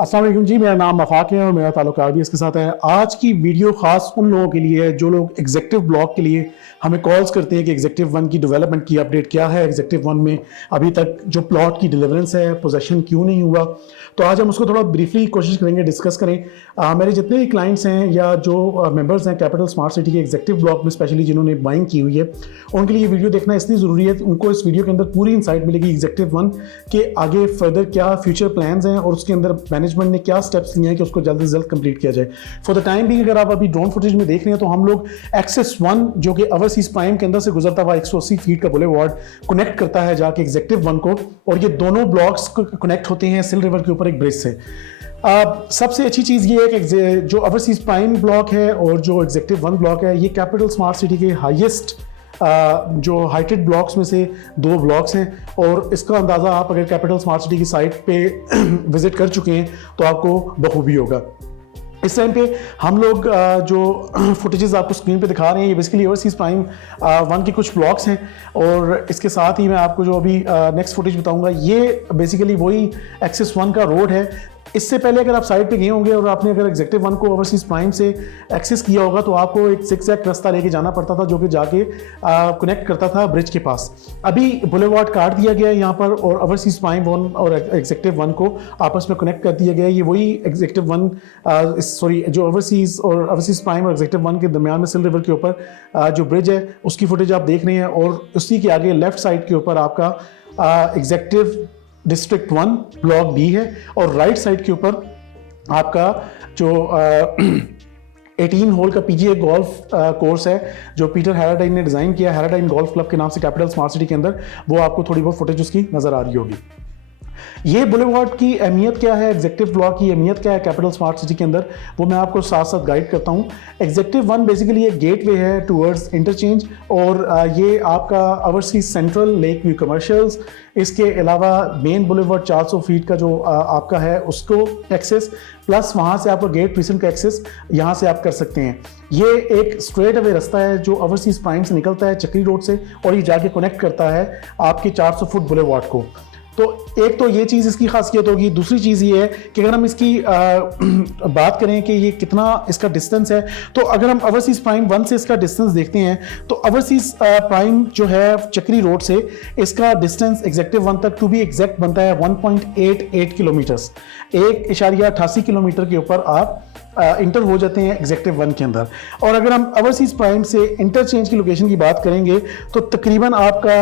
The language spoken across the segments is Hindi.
अस्सलाम वालेकुम जी, मेरा नाम मफाक है और मेरा ताल्लुक आरबीएस के साथ है। आज की वीडियो खास उन लोगों के लिए है जो लोग एग्जेक्टिव ब्लॉक के लिए हमें कॉल्स करते हैं कि एग्जेक्टिव 1 की डेवलपमेंट की अपडेट क्या है, एग्जेक्टिव 1 में अभी तक जो प्लॉट की डिलीवरेंस है, पोजेसन क्यों नहीं हुआ। तो आज हम उसको थोड़ा ब्रीफली कोशिश करेंगे डिस्कस करें। मेरे जितने भी क्लाइंट्स हैं या जो मेंबर्स हैं कैपिटल स्मार्ट सिटी के एग्जेक्टिव ब्लॉक में स्पेशली जिन्होंने बाइंग की हुई है, उनके लिए ये वीडियो देखना इसलिए ज़रूरी है। उनको इस वीडियो के अंदर पूरी इंसाइट मिलेगी एग्जेक्टिव 1 के आगे फर्दर क्या फ्यूचर प्लान्स हैं और उसके अंदर मैनेजमेंट ने क्या स्टेप्स लिए हैं कि उसको जल्द से जल्द कंप्लीट किया जाए। फॉर द टाइम बिंग अगर आप अभी ड्रोन फुटेज में देख रहे हैं तो हम लोग एक्सेस 1 जो कि ओवरसीज प्राइम के अंदर से गुजरता हुआ 180 फीट का बुलेवार्ड कनेक्ट करता है जाके एग्जेक्टिव 1 को, और ये दोनों ब्लॉक्स कनेक्ट होते हैं सिल रिवर के ऊपर एक ब्रिज से। सबसे अच्छी चीज़ ये है कि जो ओवरसीज प्राइम ब्लॉक है और जो एग्जेक्टिव 1 ब्लॉक है, ये कैपिटल स्मार्ट सिटी के हाईएस्ट जो हाइटेड ब्लॉक्स में से दो ब्लॉक्स हैं। और इसका अंदाज़ा आप अगर कैपिटल स्मार्ट सिटी की साइट पे विजिट कर चुके हैं तो आपको बखूबी होगा। इस टाइम पे हम लोग जो फुटेजेस आपको स्क्रीन पे दिखा रहे हैं ये बेसिकली ओवरसीज प्राइम 1 के कुछ ब्लॉक्स हैं, और इसके साथ ही मैं आपको जो अभी नेक्स्ट फुटेज बताऊंगा ये बेसिकली वही एक्सेस 1 का रोड है। इससे पहले अगर आप साइड पे गए होंगे और आपने अगर एग्जेक्टिव 1 को ओवरसीज प्राइम से एक्सेस किया होगा तो आपको एक सिक्सैक रास्ता लेके जाना पड़ता था जो कि जाके कनेक्ट करता था ब्रिज के पास। अभी बुलेवार्ड काट दिया गया है यहाँ पर और ओवरसीज प्राइम 1 और एग्जेक्टिव 1 को आपस में कनेक्ट कर दिया गया है। ये वही एग्जेक्टिव 1 सॉरी जो ओवरसीज प्राइम और एग्जेक्टिव 1 के दरमियान में सिल रिवर के ऊपर जो ब्रिज है उसकी फुटेज आप देख रहे हैं, और उसी के आगे लेफ्ट साइड के ऊपर आपका एग्जेक्टिव डिस्ट्रिक्ट 1 ब्लॉक बी है, और राइट साइड के ऊपर आपका जो 18 होल का पीजीए गोल्फ कोर्स है जो पीटर हैराडाइन ने डिज़ाइन किया, हैराडाइन गोल्फ क्लब के नाम से कैपिटल स्मार्ट सिटी के अंदर, वो आपको थोड़ी बहुत फुटेज उसकी नज़र आ रही होगी। ये बुलेवार्ड की अहमियत क्या है, एग्जेक्टिव ब्लॉक की अहमियत क्या है कैपिटल स्मार्ट सिटी के अंदर, वो मैं आपको साथ साथ गाइड करता हूँ। एग्जेक्टिव 1 बेसिकली एक गेटवे है टूवर्ड्स इंटरचेंज, और ये आपका overseas central lake view commercials, इसके अलावा मेन बुलेवार्ड 400 फीट का जो आपका है उसको एक्सेस, प्लस वहाँ से आपका गेट प्रीसेंट का एक्सेस यहाँ से आप कर सकते हैं। ये एक स्ट्रेट अवे रास्ता है जो ओवरसीज प्राइम से निकलता है चक्री रोड से, और ये जाके कनेक्ट करता है आपके 400 फुट बुलेवार्ड को। तो एक तो ये चीज़ इसकी खासियत होगी। दूसरी चीज़ ये है कि अगर हम इसकी बात करें कि ये कितना इसका डिस्टेंस है, तो अगर हम ओवरसीज प्राइम 1 से इसका डिस्टेंस देखते हैं तो ओवरसीज प्राइम जो है चक्री रोड से इसका डिस्टेंस एग्जेक्टिव 1 तक टू बी एग्जैक्ट बनता है 1.88 किलोमीटर्स, 1.88 किलोमीटर के ऊपर आप इंटर हो जाते हैं एग्जेक्टिव 1 के अंदर। और अगर हम ओवरसीज प्राइम से इंटरचेंज की लोकेशन की बात करेंगे तो तकरीबन आपका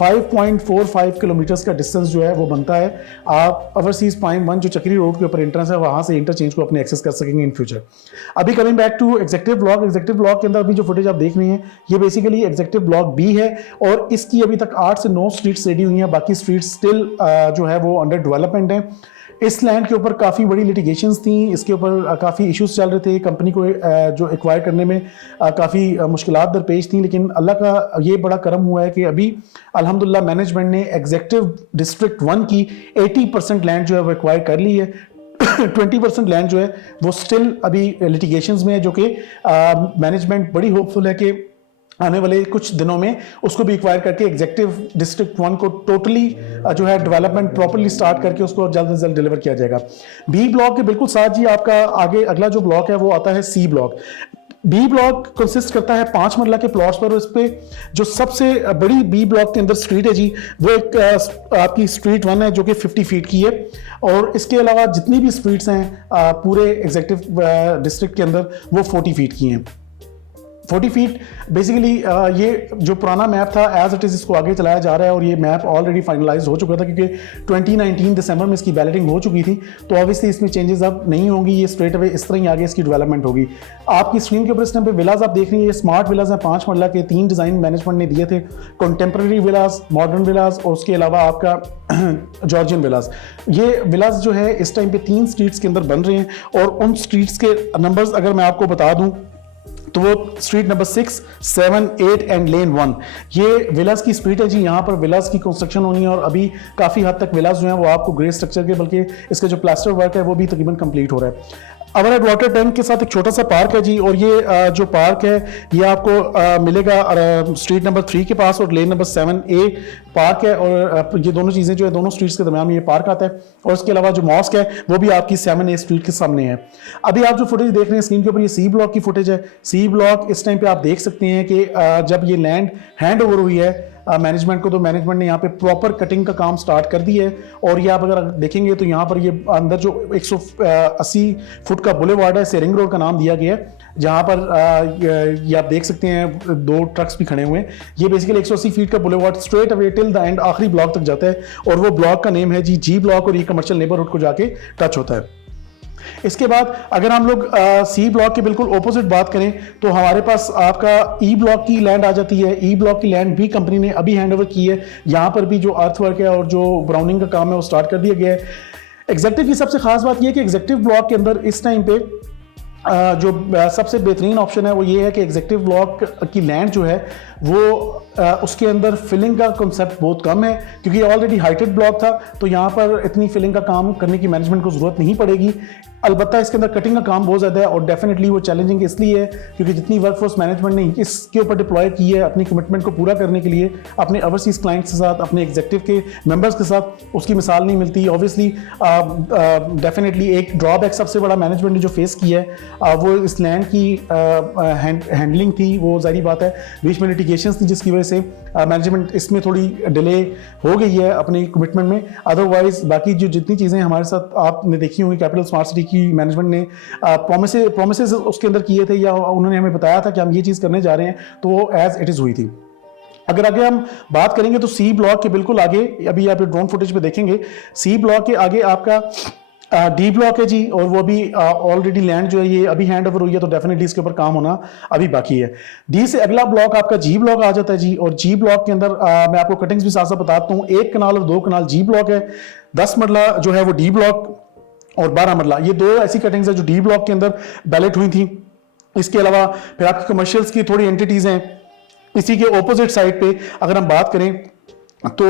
5.45 किलोमीटर्स का डिस्टेंस जो है वो बनता है। आप ओवरसीज प्राइम 1 जो चक्री रोड के ऊपर एंट्रेंस है वहां से इंटरचेंज को अपने एक्सेस कर सकेंगे इन फ्यूचर। अभी coming back to executive block के अंदर अभी जो फुटेज आप देख रहे हैं ये बेसिकली एग्जेक्टिव ब्लॉक बी है, और इसकी अभी तक 8 से 9 स्ट्रीट्स रेडी हुई हैं, बाकी स्ट्रीट्स स्टिल जो है वो अंडर डेवलपमेंट है। इस लैंड के ऊपर काफ़ी बड़ी लिटिगेशंस थी, इसके ऊपर काफ़ी इश्यूज चल रहे थे, कंपनी को जो एक्वायर करने में काफ़ी मुश्किलात दरपेश थी, लेकिन अल्लाह का ये बड़ा करम हुआ है कि अभी अल्हम्दुलिल्लाह मैनेजमेंट ने एग्जेक्टिव डिस्ट्रिक्ट 1 की 80% लैंड जो है वो एक्वायर कर ली है। 20% लैंड जो है वो स्टिल अभी लिटिगेशंस में है, जो कि मैनेजमेंट बड़ी होपफुल है कि आने वाले कुछ दिनों में उसको भी एक्वायर करके एग्जेक्टिव डिस्ट्रिक्ट 1 को टोटली जो है डेवलपमेंट प्रॉपर्ली स्टार्ट करके उसको जल्द से जल्द डिलीवर किया जाएगा। बी ब्लॉक के बिल्कुल साथ जी आपका आगे अगला जो ब्लॉक है वो आता है C block. B block consist करता है 5 मरला के प्लॉट्स पर, और इस पे जो सबसे बड़ी बी ब्लॉक के अंदर स्ट्रीट है जी वो एक आपकी स्ट्रीट 1 है जो कि 50 फीट की है, और इसके अलावा जितनी भी स्ट्रीट्स हैं पूरे एग्जेक्टिव डिस्ट्रिक्ट के अंदर वो 40 फीट की हैं। 40 फीट बेसिकली ये जो पुराना मैप था एज इट इज़ इसको आगे चलाया जा रहा है, और ये मैप ऑलरेडी फाइनलाइज हो चुका था क्योंकि 2019 दिसंबर में इसकी बैलेटिंग हो चुकी थी, तो ऑब्वियसली इसमें चेंजेस अब नहीं होंगी, ये स्ट्रेट अवे इस तरह ही आगे इसकी डेवलपमेंट होगी। आपकी स्क्रीन के ऊपर इस टाइम पे विलाज आप देख रही हैं, ये स्मार्ट विलाज हैं 5 मरला के, 3 डिज़ाइन मैनेजमेंट ने दिए थे, कंटेम्प्रेरी विलाज, मॉडर्न विलाज और उसके अलावा आपका जॉर्जियन विलाज। ये विलाज जो है इस टाइम पे 3 स्ट्रीट्स के अंदर बन रहे हैं, और उन स्ट्रीट्स के नंबर्स अगर मैं आपको बता दूं तो वो स्ट्रीट नंबर 6, 7, 8 एंड लेन 1 ये विलास की स्ट्रीट है जी। यहाँ पर विलास की कंस्ट्रक्शन होनी है, और अभी काफ़ी हद तक विलास जो है वो आपको ग्रे स्ट्रक्चर के, बल्कि इसका जो प्लास्टर वर्क है वो भी तकरीबन कंप्लीट हो रहा है। अमरनाथ वाटर टैंक के साथ एक छोटा सा पार्क है जी, और ये जो पार्क है ये आपको मिलेगा स्ट्रीट नंबर 3 के पास और लेन नंबर 7A पार्क है, और ये दोनों चीज़ें जो है दोनों स्ट्रीट्स के दरमियान में ये पार्क आता है। और उसके अलावा जो मॉस्क है वो भी आपकी 7A स्ट्रीट के सामने है। अभी आप जो फुटेज देख रहे हैं स्क्रीन के ऊपर, ये सी ब्लॉक की फुटेज है। सी ब्लॉक इस टाइम पे आप देख सकते हैं कि जब ये लैंड हैंड ओवर हुई है मैनेजमेंट को, तो मैनेजमेंट ने यहाँ पे प्रॉपर कटिंग का काम स्टार्ट कर दिया है। और ये आप अगर देखेंगे तो यहाँ पर ये अंदर जो 180 फुट का बुलेवार्ड है, इसे रिंग रोड का नाम दिया गया है, जहाँ पर ये आप देख सकते हैं 2 ट्रक्स भी खड़े हुए हैं। ये बेसिकली 180 फीट का boulevard straight away till the end आखिरी ब्लॉक तक जाता है, और वो ब्लॉक का नेम है जी ब्लॉक, और ये कमर्शियल नेबरहुड को जाके टच होता है। इसके बाद अगर हम लोग सी ब्लॉक के बिल्कुल ऑपोजिट बात करें तो हमारे पास आपका ई ब्लॉक की लैंड आ जाती है। ई ब्लॉक की लैंड भी कंपनी ने अभी हैंडओवर की है। यहाँ पर भी जो अर्थवर्क है और जो ब्राउनिंग का काम है वो स्टार्ट कर दिया गया है। एग्जेक्टिव की सबसे खास बात यह है कि एग्जेक्टिव ब्लॉक के अंदर इस टाइम पे जो सबसे बेहतरीन ऑप्शन है वो ये है कि एग्जेक्टिव ब्लॉक की लैंड जो है वो उसके अंदर फिलिंग का कॉन्सेप्ट बहुत कम है, क्योंकि ऑलरेडी हाइटेड ब्लॉक था, तो यहाँ पर इतनी फिलिंग का काम करने की मैनेजमेंट को ज़रूरत नहीं पड़ेगी। अलबत्ता इसके अंदर कटिंग का काम बहुत ज़्यादा है, और डेफिनेटली वो चैलेंजिंग इसलिए है क्योंकि जितनी वर्कफोर्स मैनेजमेंट ने इसके ऊपर डिप्लॉय की है अपनी कमिटमेंट को पूरा करने के लिए अपने ओवरसीज क्लाइंट्स के साथ, अपने एग्जेक्टिव के मेंबर्स के साथ, उसकी मिसाल नहीं मिलती। ऑब्वियसली डेफिनेटली एक ड्रॉबैक सबसे बड़ा मैनेजमेंट ने जो फेस किया है वो इस लैंड की हैंडलिंग थी। वो जारी बात है बीच में लिटिगेशंस थी जिसकी वजह से मैनेजमेंट इसमें थोड़ी डिले हो गई है अपनी कमिटमेंट में। अदरवाइज बाकी जो जितनी चीज़ें हमारे साथ आपने देखी होंगी कैपिटल स्मार्ट सिटी की मैनेजमेंट ने प्रोमिसेस उसके अंदर किए थे या उन्होंने हमें बताया था कि हम ये चीज़ करने जा रहे हैं, तो वो एज इट इज़ हुई थी। अगर आगे हम बात करेंगे तो सी ब्लॉक के बिल्कुल आगे, अभी आप ड्रोन फुटेज पे देखेंगे, सी ब्लॉक के आगे आपका डी ब्लॉक है जी, और वो भी ऑलरेडी लैंड जो है ये अभी हैंड ओवर हुई है, तो डेफिनेटली इसके ऊपर काम होना अभी बाकी है। डी से अगला ब्लॉक आपका जी ब्लॉक आ जाता है जी, और जी ब्लॉक के अंदर मैं आपको कटिंग्स भी साथ साथ बताता हूँ। 1 कनाल और 2 कनाल जी ब्लॉक है, 10 मरला जो है वो डी ब्लॉक, और 12 मरला, ये 2 ऐसी कटिंग्स है जो डी ब्लॉक के अंदर बैलेट हुई थी। इसके अलावा फिर आपकी कमर्शियल्स की थोड़ी एंटिटीज हैं। इसी के ऑपोजिट साइड पे अगर हम बात करें तो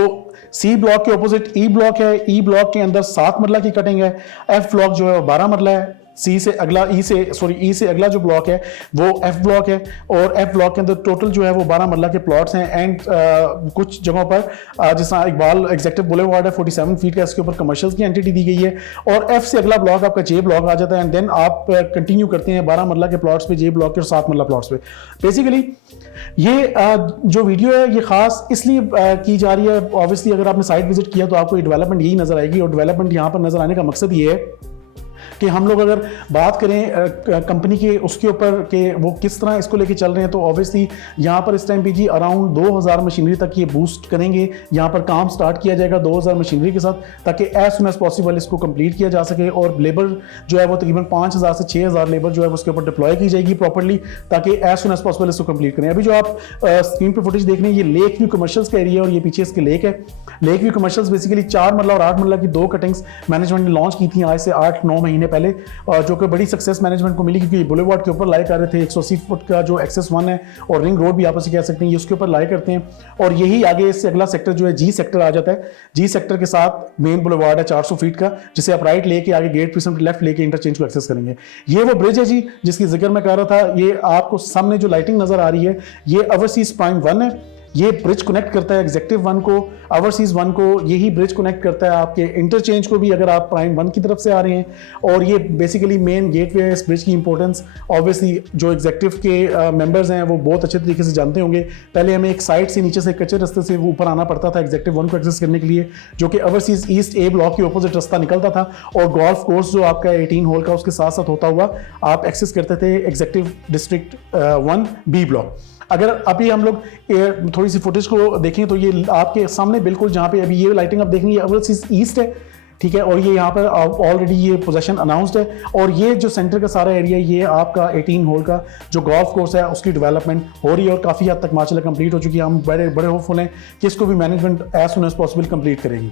सी ब्लॉक के ऑपोजिट ई ब्लॉक है। ई ब्लॉक के अंदर 7 मरला की कटिंग है। एफ ब्लॉक जो है वो 12 मरला है। ई से अगला जो ब्लॉक है वो एफ ब्लॉक है, और एफ ब्लॉक के अंदर टोटल जो है वो 12 मरला के प्लॉट्स हैं। एंड कुछ जगहों पर जिस इकबाल एग्जेक्टिव बुलेवार्ड है 47 फीट का, इसके ऊपर कमर्शियल्स की एंटिटी दी गई है। और एफ से अगला ब्लॉक आपका जे ब्लॉक आ जाता है, एंड देन आप कंटिन्यू करते हैं 12 मरला के प्लॉट्स पे, जे ब्लॉक के, और 7 मरला प्लॉट्स पे। बेसिकली ये जो वीडियो है ये खास इसलिए की जा रही है, ऑब्वियसली अगर आपने साइट विजिट किया तो आपको डेवलपमेंट यही नजर आएगी, और डेवलपमेंट यहाँ पर नजर आने का मकसद ये है कि हम लोग अगर बात करें कंपनी के उसके ऊपर कि वो किस तरह इसको लेके चल रहे हैं, तो ऑब्वियसली यहाँ पर इस टाइम पे जी अराउंड 2000 मशीनरी तक ये बूस्ट करेंगे। यहाँ पर काम स्टार्ट किया जाएगा 2000 मशीनरी के साथ, ताकि एज सुन एज पॉसिबल इसको कंप्लीट किया जा सके। और लेबर जो है वो तकरीबन 5000 से 6000 लेबर जो है उसके ऊपर डिप्लॉय की जाएगी प्रॉपर्ली, ताकि एज सुन एज पॉसिबल इसको कंप्लीट करें। अभी जो आप स्क्रीन पर फुटेज देख रहे हैं ये लेक व्यू कमर्शियल्स का एरिया, और ये पीछे इसके लेक है। लेक व्यू कमर्शियल्स बेसिकली 4 मरला और 8 मरला की 2 कटिंग्स मैनेजमेंट ने लॉन्च की थी आज से 8-9 महीने पहले, जो कि बड़ी सक्सेस मैनेजमेंट को मिली, क्योंकि बुलेवार्ड के ऊपर लाई कर रहे थे। 180 फुट का जो एक्सेस 1 है और रिंग रोड भी आप उसे कह सकते हैं, ये उसके ऊपर लाई करते हैं। और यही आगे इससे अगला सेक्टर जो है जी सेक्टर आ जाता है। जी सेक्टर के साथ मेन बुलेवार्ड है 400 फीट का, जिसे आप राइट लेके आगे गेट प्रिज्म लेफ्ट लेके इंटरचेंज को एक्सेस करेंगे। ये वो ब्रिज है जी जिसकी जिक्र मैं कर रहा था। ये आपको सामने जो लाइटिंग नजर आ रही है ये ओवरसीज प्राइम 1 है। ये ब्रिज कनेक्ट करता है एग्जेक्टिव 1 को, ओवरसीज 1 को। यही ब्रिज कनेक्ट करता है आपके इंटरचेंज को भी अगर आप प्राइम 1 की तरफ से आ रहे हैं। और ये बेसिकली मेन गेटवे है। इस ब्रिज की इंपॉर्टेंस ऑब्वियसली जो एग्जेक्टिव के मेंबर्स हैं वो बहुत अच्छे तरीके से जानते होंगे। पहले हमें एक साइड से नीचे से कच्चे रास्ते से ऊपर आना पड़ता था एग्जेक्टिव 1 को एक्सेस करने के लिए, जो कि ओवरसीज ईस्ट ए ब्लॉक के ऑपोजिट रास्ता निकलता था, और गोल्फ कोर्स जो आपका 18 होल का उसके साथ साथ होता हुआ आप एक्सेस करते थे एग्जेक्टिव डिस्ट्रिक्ट 1 बी ब्लॉक। अगर अभी हम लोग थोड़ी सी फुटेज को देखें तो ये आपके सामने बिल्कुल जहाँ पे अभी ये लाइटिंग आप देख रही है ओवरसीज ईस्ट है, ठीक है। और ये यहाँ पर ऑलरेडी ये पोजीशन अनाउंस्ड है, और ये जो सेंटर का सारा एरिया ये आपका 18 होल का जो गोल्फ कोर्स है उसकी डेवलपमेंट हो रही है, और काफ़ी हद तक माशाल्लाह कंप्लीट हो चुकी है। हम बड़े होपफुल हैं कि इसको भी management as soon as possible complete करेगी।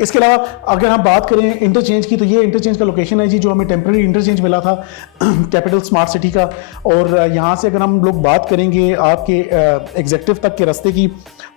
इसके अलावा अगर हम बात करें इंटरचेंज की, तो ये इंटरचेंज का लोकेशन है जी जो हमें टेम्पररी इंटरचेंज मिला था कैपिटल स्मार्ट सिटी का। और यहाँ से अगर हम लोग बात करेंगे आपके एग्जेक्टिव तक के रास्ते की,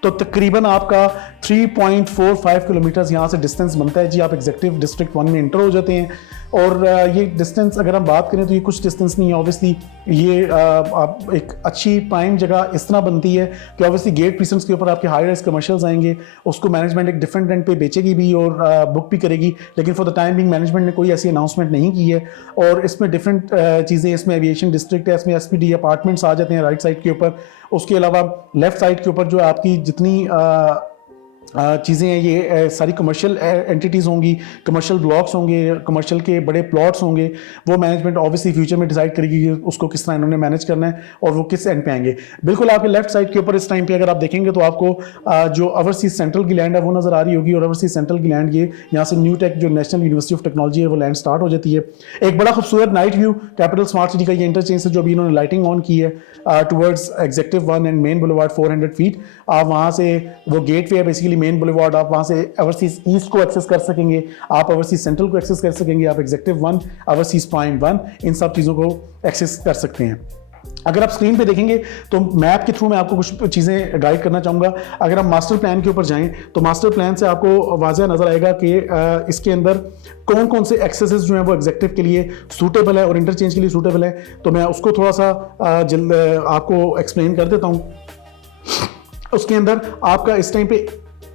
तो तकरीबन आपका 3.45 किलोमीटर यहाँ से डिस्टेंस बनता है जी। आप एग्जेक्टिव डिस्ट्रिक्ट 1 में इंटर हो जाते हैं। और ये डिस्टेंस अगर हम बात करें तो ये कुछ डिस्टेंस नहीं है ऑब्वियसली, ये आप एक अच्छी प्राइम जगह इस तरह बनती है कि ऑब्वियसली गेट प्रीसेंट्स के ऊपर आपके हाई राइज कमर्शियल्स आएंगे, उसको मैनेजमेंट एक डिफरेंट रेंट पे बेचेगी भी और बुक भी करेगी, लेकिन for the time being management ने कोई ऐसी अनाउंसमेंट नहीं की है। और इसमें डिफरेंट चीज़ें, इसमें एविएशन डिस्ट्रिक्ट है, इसमें एसपीडी अपार्टमेंट्स आ जाते हैं राइट साइड के ऊपर। उसके अलावा लेफ्ट साइड के ऊपर जो आपकी जितनी चीज़ें हैं ये सारी कमर्शियल एंटिटीज़ होंगी, कमर्शियल ब्लॉक्स होंगे, कमर्शियल के बड़े प्लॉट्स होंगे। वो मैनेजमेंट ऑब्वियसली फ्यूचर में डिसाइड करेगी कि उसको किस तरह इन्होंने मैनेज करना है और वो किस एंड पे आएंगे। बिल्कुल आपके लेफ्ट साइड के ऊपर इस टाइम पे अगर आप देखेंगे तो आपको जो ओवरसीज सेंट्रल की लैंड है वो नज़र आ रही होगी, और ओवरसीज सेंट्रल की लैंड ये यहाँ से न्यू टेक जो नेशनल यूनिवर्सिटी ऑफ टेक्नोलॉजी है वो लैंड स्टार्ट हो जाती है। एक बड़ा खूबसूरत night view capital smart city का ये इंटरचेंज से जो अभी इन्होंने लाइटिंग ऑन की है towards executive 1 and main boulevard 400 feet. आप वहाँ से वो गेट वे है बेसिकली मेन बुलेवार्ड, आप वहाँ से ओवरसीज ईस्ट को एक्सेस कर सकेंगे, आप ओवरसीज सेंट्रल को एक्सेस कर सकेंगे, आप एग्जेक्टिव 1, ओवरसीज प्राइम 1, इन सब चीज़ों को एक्सेस कर सकते हैं। अगर आप स्क्रीन पे देखेंगे तो मैप के थ्रू मैं आपको कुछ चीज़ें गाइड करना चाहूँगा। अगर आप मास्टर प्लान के ऊपर जाएं तो मास्टर प्लान से आपको वाज़ह नज़र आएगा कि इसके अंदर कौन कौन से एक्सेसेस जो हैं वो एग्जेक्टिव के लिए सूटेबल है और इंटरचेंज के लिए सूटेबल है। तो मैं उसको थोड़ा सा आपको एक्सप्लेन कर देता हूँ। उसके अंदर आपका इस टाइम पे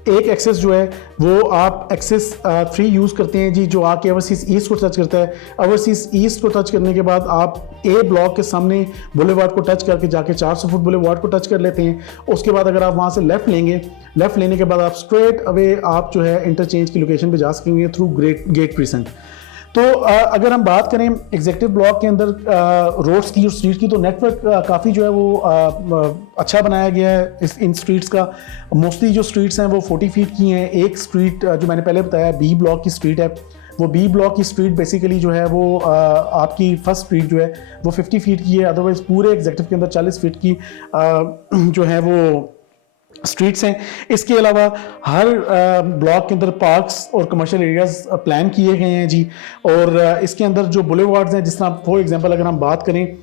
एक एक्सेस जो है वो आप एक्सेस 3 यूज़ करते हैं जी, जो आके ओवरसीज ईस्ट को टच करता है। ओवरसीज ईस्ट को टच करने के बाद आप ए ब्लॉक के सामने बुलेवार्ड को टच करके जाके 400 फुट बुलेवार्ड को टच कर लेते हैं। उसके बाद अगर आप वहाँ से लेफ्ट लेंगे, लेफ्ट लेने के बाद आप स्ट्रेट अवे आप जो है इंटरचेंज की लोकेशन पे जा सकेंगे थ्रू गेट प्रीसेंट। तो अगर हम बात करें एग्जेक्टिव ब्लॉक के अंदर रोड्स की और स्ट्रीट की, तो नेटवर्क काफ़ी जो है वो अच्छा बनाया गया है इन स्ट्रीट्स का। मोस्टली जो स्ट्रीट्स हैं वो 40 फीट की हैं। एक स्ट्रीट जो मैंने पहले बताया बी ब्लॉक की स्ट्रीट है, वो बी ब्लॉक की स्ट्रीट बेसिकली जो है वो आपकी फर्स्ट स्ट्रीट जो है वो 50 फीट की है। अदरवाइज पूरे एग्जेक्टिव के अंदर 40 फीट की जो है वो स्ट्रीट्स हैं। इसके अलावा हर ब्लॉक के अंदर पार्क्स और कमर्शियल एरियाज प्लान किए गए हैं जी। और इसके अंदर जो बुलेवार्ड्स हैं, जिस तरह फॉर एग्जांपल अगर हम बात करें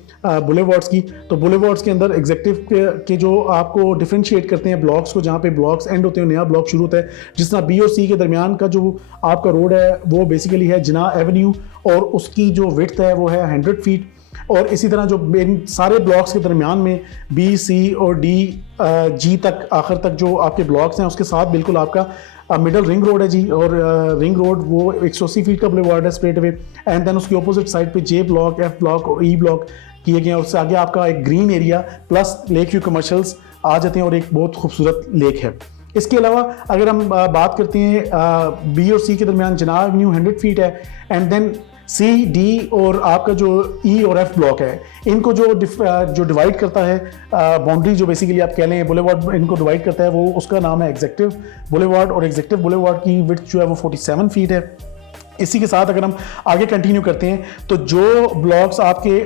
बुलेवार्ड्स की, तो बुलेवार्ड्स के अंदर एग्जेक्टिव के जो आपको डिफरेंशिएट करते हैं ब्लॉक्स को, जहाँ पे ब्लॉक्स एंड होते हैं नया ब्लॉक शुरू होता है। जिस तरह बी और सी के दरमियान का जो आपका रोड है वो बेसिकली है जिना एवेन्यू, और उसकी जो विड्थ है वो है 100 फीट। और इसी तरह जो मेन सारे ब्लॉक्स के दरमियान में बी, सी और डी, जी तक आखिर तक जो आपके ब्लॉक्स हैं उसके साथ बिल्कुल आपका मिडल रिंग रोड है जी। और रिंग रोड वो 180 फीट का बुलेवार्ड है स्ट्रेट वे। एंड देन उसके ऑपोजिट साइड पे जे ब्लॉक, एफ ब्लॉक और ई ब्लॉक किए गए हैं। उससे आगे आपका एक green area plus lake view commercials आ जाते हैं और एक बहुत खूबसूरत लेक है। इसके अलावा अगर हम बात करते हैं बी और सी के दरमियान जनाब एवेन्यू 100 फीट है। एंड देन सी, डी और आपका जो ई और एफ ब्लॉक है, इनको जो डिवाइड करता है बाउंड्री, जो बेसिकली आप कह लें बुलेवार्ड इनको डिवाइड करता है, वो उसका नाम है एग्जेक्टिव बुलेवार्ड। और एग्जेक्टिव बुलेवार्ड की विड्थ जो है वो 47 फीट है। इसी के साथ अगर हम आगे कंटिन्यू करते हैं तो जो ब्लॉक्स आपके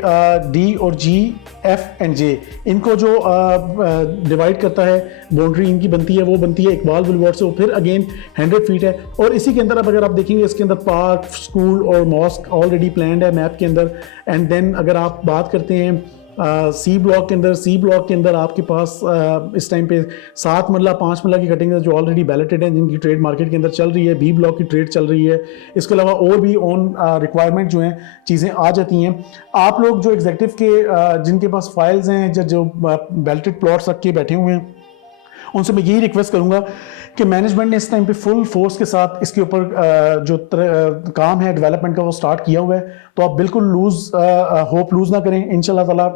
डी और जी, एफ एंड जे, इनको जो डिवाइड करता है बाउंड्री इनकी बनती है, वो बनती है इकबाल बुलेवार्ड से, वो फिर अगेन 100 फीट है। और इसी के अंदर अब अगर आप देखेंगे इसके अंदर पार्क, स्कूल और मॉस्क ऑलरेडी प्लान्ड है मैप के अंदर। एंड देन अगर आप बात करते हैं सी ब्लॉक के अंदर आपके पास इस टाइम पे 7 मरला 5 मरला की कटिंग जो ऑलरेडी बैलेटेड हैं, जिनकी ट्रेड मार्केट के अंदर चल रही है। बी ब्लॉक की ट्रेड चल रही है। इसके अलावा और भी ऑन रिक्वायरमेंट जो हैं चीज़ें आ जाती हैं। आप लोग जो एग्जेक्टिव के जिनके पास फाइल्स हैं, जो बैलेटेड प्लॉट्स रख के बैठे हुए हैं, उनसे मैं यही रिक्वेस्ट करूंगा कि मैनेजमेंट ने इस टाइम पे फुल फोर्स के साथ इसके ऊपर जो काम है डेवलपमेंट का वो स्टार्ट किया हुआ है। तो आप बिल्कुल होप लूज ना करें। इंशाल्लाह ताला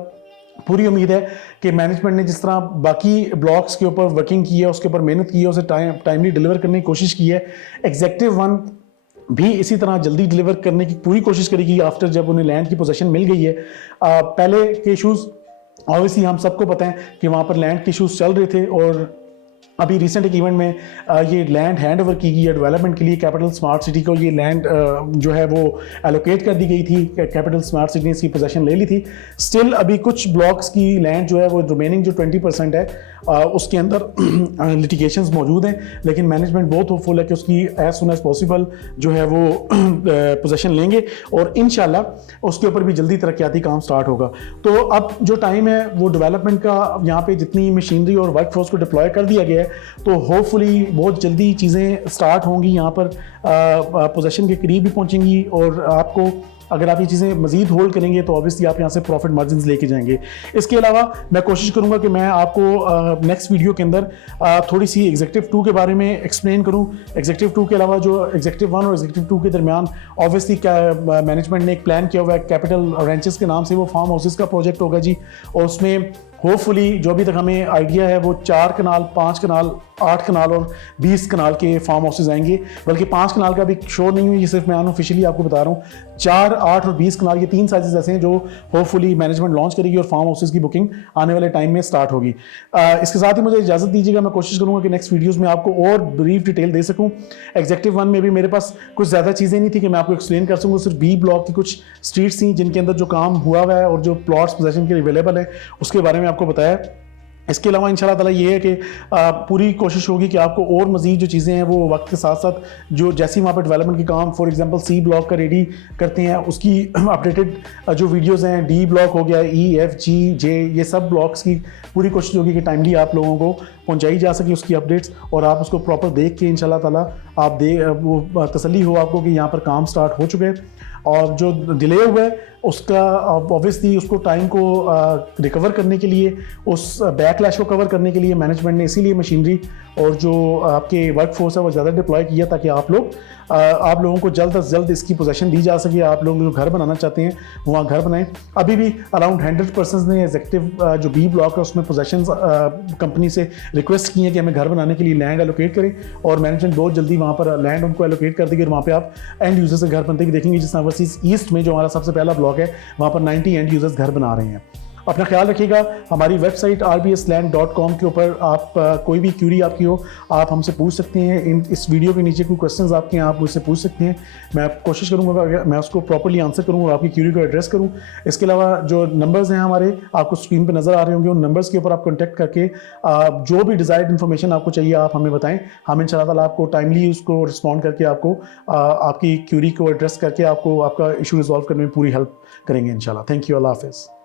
पूरी उम्मीद है कि मैनेजमेंट ने जिस तरह बाकी ब्लॉक्स के ऊपर वर्किंग की है, उसके ऊपर मेहनत की है, उसे टाइमली डिलीवर करने की कोशिश की है। एग्जेक्टिव 1 भी इसी तरह जल्दी डिलीवर करने की पूरी कोशिश करेगी आफ्टर जब उन्हें लैंड की पोजीशन मिल गई है। पहले के इशूज़ ऑब्वियसली हम सबको पता है कि वहाँ पर लैंड के इशूज़ चल रहे थे, और अभी रिसेंट एक इवेंट में ये लैंड हैंड ओवर की गई है डेवलपमेंट के लिए। कैपिटल स्मार्ट सिटी को ये लैंड जो है वो एलोकेट कर दी गई थी। कैपिटल स्मार्ट सिटी ने इसकी पोजीशन ले ली थी। स्टिल अभी कुछ ब्लॉक्स की लैंड जो है वो रिमेनिंग जो 20% है उसके अंदर लिटिगेशंस मौजूद हैं, लेकिन मैनेजमेंट बहुत होपफुल है कि उसकी एज सुन एज पॉसिबल जो है वो पोजीशन लेंगे और इंशाल्लाह उसके ऊपर भी जल्दी तरक्याती काम स्टार्ट होगा। तो अब जो टाइम है वो डेवलपमेंट का, यहाँ पे जितनी मशीनरी और वर्कफोर्स को डिप्लॉय कर दिया गया है, है, तो होपफुली बहुत जल्दी चीज़ें स्टार्ट होंगी, यहाँ पर पोजीशन के करीब भी पहुँचेंगी और आपको अगर आप ये चीज़ें मजीद होल्ड करेंगे तो ऑब्वियसली आप यहाँ से प्रॉफिट मार्जिन लेके जाएंगे। इसके अलावा मैं कोशिश करूँगा कि मैं आपको नेक्स्ट वीडियो के अंदर थोड़ी सी एग्जीक्यूटिव 2 के बारे में एक्सप्लेन करूँ। एग्जीक्यूटिव 2 के अलावा जो एग्जीक्यूटिव 1 और एग्जीक्यूटिव 2 के दरमियान ऑब्वियसली मैनेजमेंट ने एक प्लान किया हुआ है, कैपिटल रेंचेस के नाम से वो फार्म हाउसेस का प्रोजेक्ट होगा जी, और उसमें होपफुली जो अभी तक हमें आइडिया है वो 4 कनाल, 5 कनाल, 8 कनाल और 20 कनाल के फार्म हाउसेज आएंगे, बल्कि 5 कनाल का भी शोर नहीं हुई, ये सिर्फ मैं अनऑफिशियली आपको बता रहा हूँ। 4, 8 और 20 कनाल, ये 3 साइजेस ऐसे हैं जो होपफुली मैनेजमेंट लॉन्च करेगी और फार्म हाउसेज की बुकिंग आने वाले टाइम में स्टार्ट होगी। इसके साथ ही मुझे इजाज़त दीजिएगा, मैं कोशिश करूँगा कि नेक्स्ट वीडियोज़ में आपको और ब्रीफ डिटेल दे सकूँ। एग्जीक्यूटिव 1 में भी मेरे पास कुछ ज़्यादा चीज़ें नहीं थी कि मैं आपको एक्सप्लेन कर सकूँ, सिर्फ बी ब्लॉक की कुछ स्ट्रीट्स थी जिनके अंदर जो काम हुआ हुआ है और जो प्लॉट्स पोजेशन के अवेलेबल है उसके बारे में आपको बताया। इसके अलावा इंशाल्लाह ताला ये है कि पूरी कोशिश होगी कि आपको और मज़ीद जो चीज़ें हैं वो वक्त के साथ साथ जो जैसी वहाँ पर डेवलपमेंट की काम, फॉर एग्जांपल सी ब्लॉक का रेडी करते हैं उसकी अपडेटेड जो वीडियोस हैं, डी ब्लॉक हो गया, ई, एफ, जी, जे, ये सब ब्लॉक्स की पूरी कोशिश होगी कि टाइमली आप लोगों को पहुँचाई जा सके उसकी अपडेट्स, और आप उसको प्रॉपर देख के इंशाल्लाह ताला आप वो तसल्ली हो आपको कि यहाँ पर काम स्टार्ट हो चुके हैं। और जो डिले हुआ है उसका ऑब्वियसली उसको टाइम को रिकवर करने के लिए, उस बैकलैश को कवर करने के लिए मैनेजमेंट ने इसीलिए मशीनरी और जो आपके वर्कफोर्स है वो ज़्यादा डिप्लॉय किया ताकि आप लोगों को जल्द से जल्द इसकी पोजीशन दी जा सके। आप लोग जो घर बनाना चाहते हैं वहाँ घर बनाएं। अभी भी अराउंड 100% ने एग्जीक्यूटिव जो बी ब्लॉक है उसमें पोजीशन कंपनी से रिक्वेस्ट की है कि हमें घर बनाने के लिए लैंड एलोकेट करें, और मैनेजमेंट बहुत जल्दी वहाँ पर लैंड उनको एलोकेट कर देगी और वहाँ पे आप एंड यूजर से घर बनते देखेंगे। जिस ओवरसीज ईस्ट में जो हमारा सबसे पहला ब्लॉक है वहाँ पर 90 एंड यूजर्स घर बना रहे हैं। अपना ख्याल रखिएगा। हमारी वेबसाइट rbsland.com के ऊपर आप कोई भी क्यूरी आपकी हो आप हमसे पूछ सकते हैं। इस वीडियो के नीचे कोई क्वेश्चंस आपके हैं आप मुझसे पूछ सकते हैं, मैं कोशिश करूंगा मैं उसको प्रॉपर्ली आंसर करूँ और आपकी क्यूरी को एड्रेस करूँ। इसके अलावा जो नंबर्स हैं हमारे आपको स्क्रीन पर नज़र आ रहे होंगे, उन नंबर्स के ऊपर आप कॉन्टैक्ट करके जो भी डिज़ायर्ड इन्फॉर्मेशन आपको चाहिए आप हमें बताएं। हम इंशाल्लाह ताला आपको टाइमली उसको रिस्पॉन्ड करके आपको आपकी क्यूरी को एड्रेस करके आपको आपका इशू रिजॉल्व करने में पूरी हेल्प करेंगे इंशाल्लाह। थैंक यू, अल्लाह हाफिज़।